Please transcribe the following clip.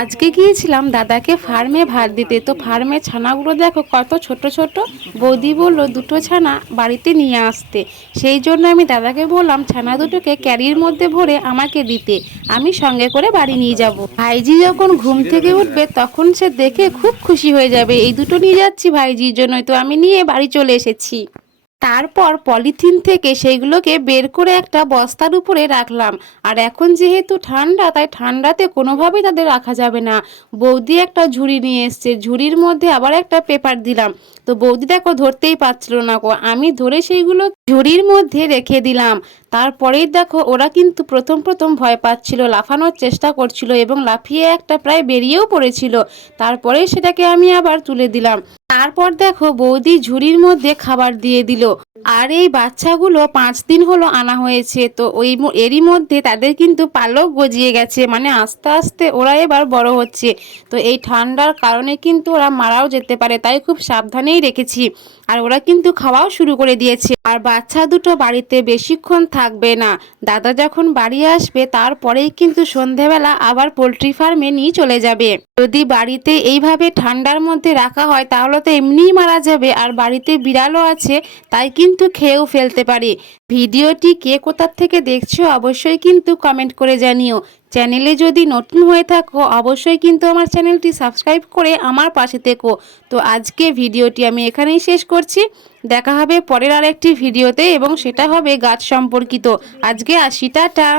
আজকে গিয়েছিলাম দাদাকে ফার্মে ভাত দিতে। তো ফার্মে ছানাগুলো দেখো কত ছোট ছোট। বৌদি বললো দুটো ছানা বাড়িতে নিয়ে আসতে। সেই জন্য আমি দাদাকে বললাম ছানা দুটোকে ক্যারির মধ্যে ভরে আমাকে দিতে, আমি সঙ্গে করে বাড়ি নিয়ে যাব। ভাইজি যখন ঘুম থেকে উঠবে তখন সে দেখে খুব খুশি হয়ে যাবে, এই দুটো নিয়ে যাচ্ছি ভাইজির জন্যই, তো আমি নিয়ে বাড়ি চলে এসেছি। তারপর পলিথিন থেকে সেইগুলোকে বের করে একটা বস্তার উপরে রাখলাম। আর এখন যেহেতু ঠান্ডা, তাই ঠান্ডাতে কোনোভাবেই তাদের রাখা যাবে না। বৌদি একটা ঝুড়ি নিয়ে এসছে, ঝুড়ির মধ্যে আবার একটা পেপার দিলাম। তো বৌদি দেখো ধরতেই পারছিল না গো, আমি ধরে সেইগুলো ঝুড়ির মধ্যে রেখে দিলাম। তারপরেই দেখো ওরা কিন্তু প্রথম প্রথম ভয় পাচ্ছিল, লাফানোর চেষ্টা করছিল এবং লাফিয়ে একটা প্রায় বেরিয়েও পড়েছিল। তারপরে সেটাকে আমি আবার তুলে দিলাম। তারপর দেখো বৌদি ঝুড়ির মধ্যে খাবার দিয়ে দিল। আর এই বাচ্চাগুলো 5 দিন হলো আনা হয়েছে, তো এরই মধ্যে তাদের কিন্তু পালক গজিয়ে গেছে, মানে আস্তে আস্তে ওরা এবার বড় হচ্ছে। তো এই ঠান্ডার কারণে কিন্তু ওরা মারাও যেতে পারে, তাই খুব সাবধানেই রেখেছি। আর ওরা কিন্তু খাওয়াও শুরু করে দিয়েছে। আর বাচ্চা দুটো বাড়িতে বেশিক্ষণ থাকবে না, দাদা যখন বাড়ি আসবে তারপরেই কিন্তু সন্ধেবেলা আবার পোলট্রি ফার্মে নিয়ে চলে যাবে। যদি বাড়িতে এইভাবে ঠান্ডার মধ্যে রাখা হয় তাহলে তো এমনিই মারা যাবে, আর বাড়িতে বিড়ালও আছে, তাই কিন্তু খেয়েও ফেলতে পারে। ভিডিওটি কে কোথার থেকে দেখছো অবশ্যই কিন্তু কমেন্ট করে জানিও। চ্যানেলে যদি নতুন হয়ে থাকো অবশ্যই কিন্তু আমার চ্যানেলটি সাবস্ক্রাইব করে আমার পাশে থেকো। তো আজকে ভিডিওটি আমি এখানেই শেষ করছি। দেখা হবে পরের আরেকটি ভিডিওতে এবং সেটা হবে গাছ সম্পর্কিত। আজকে আসি, টাটা।